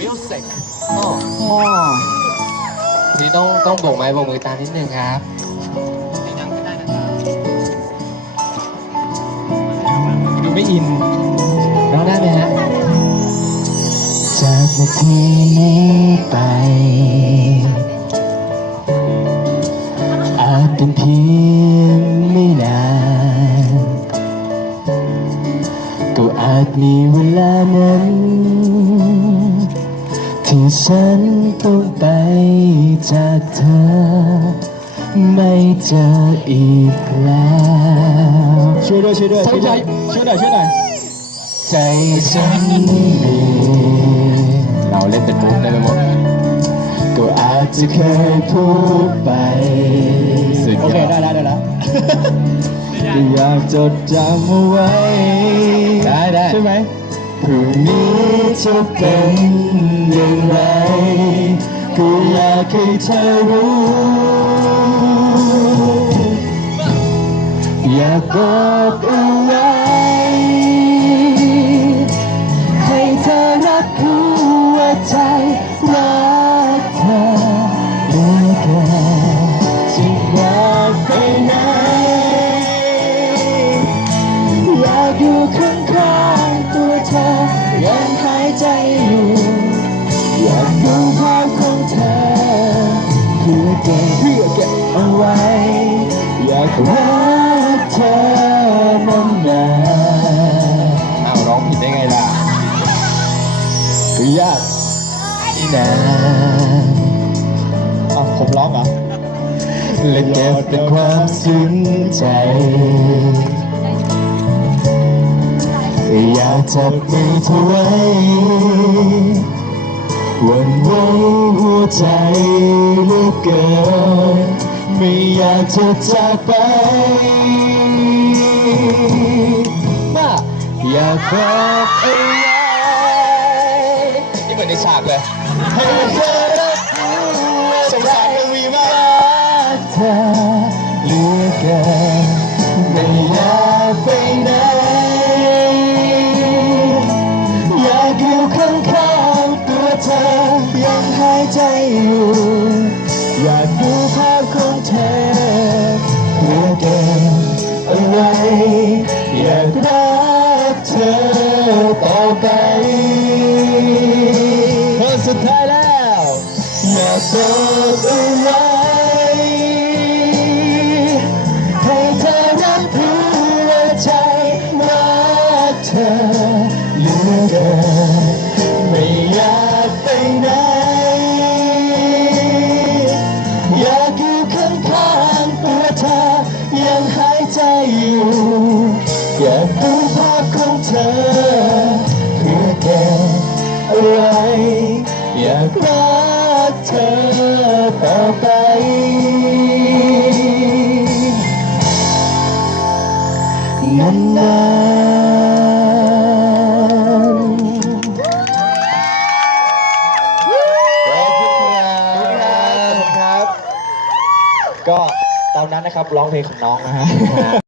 music อ๋ออ๋อนี่ต้องต้องโบกไม้โบกมือตามนิดนึงครับดังๆก็ได้นะครับดูไม่อินร้องได้ไหมฮะจากนาทีนี้ไป อาจเป็นเพียงไม่นานก็อาจมีเวลานั้น ที่ฉันต้องไปจากเธอ ไม่เจออีกแล้วช่วยด้วยช่วยด้วยช่วยด้วยช่วยหน่อยช่วยหน่อยใจฉันมีเราเล่นเป็นมุกได้ไหมมุกก็อาจจะเคยพูดไปสุดโอยเคอดได้ได้ได้แล้วก็อยากจดจำเอาไว้ได้ได้ใช่ไหม พรุ่งนี้จะเป็นอย่างไร ก็อยากให้เธอรู้ อยากบอกเอาไว้ ยากนี่นะอะผมร้องเหรอและเก็บเป็นความซึ้งใจ อยากจับมือเธอไว้หวันไหวหัวใจเหลือเกิน ไม่อยากจะจากไป มาอยากบอก เหมือนในฉากเลยให้เธอรับรู้ว่าสงสารเอ็มวีมากรักเธอเหลือเกินไม่อยากไปไหนอยากอยู่ข้างๆตัวเธอยังหายใจอยู่ อยากดูภาพของเธอเหลือเกินอะไรอยากรักเธอากรักเธอต่อไปนานๆขอบคุณครับ ก็ตามนั้นนะครับร้องเพลงของน้องนะฮะ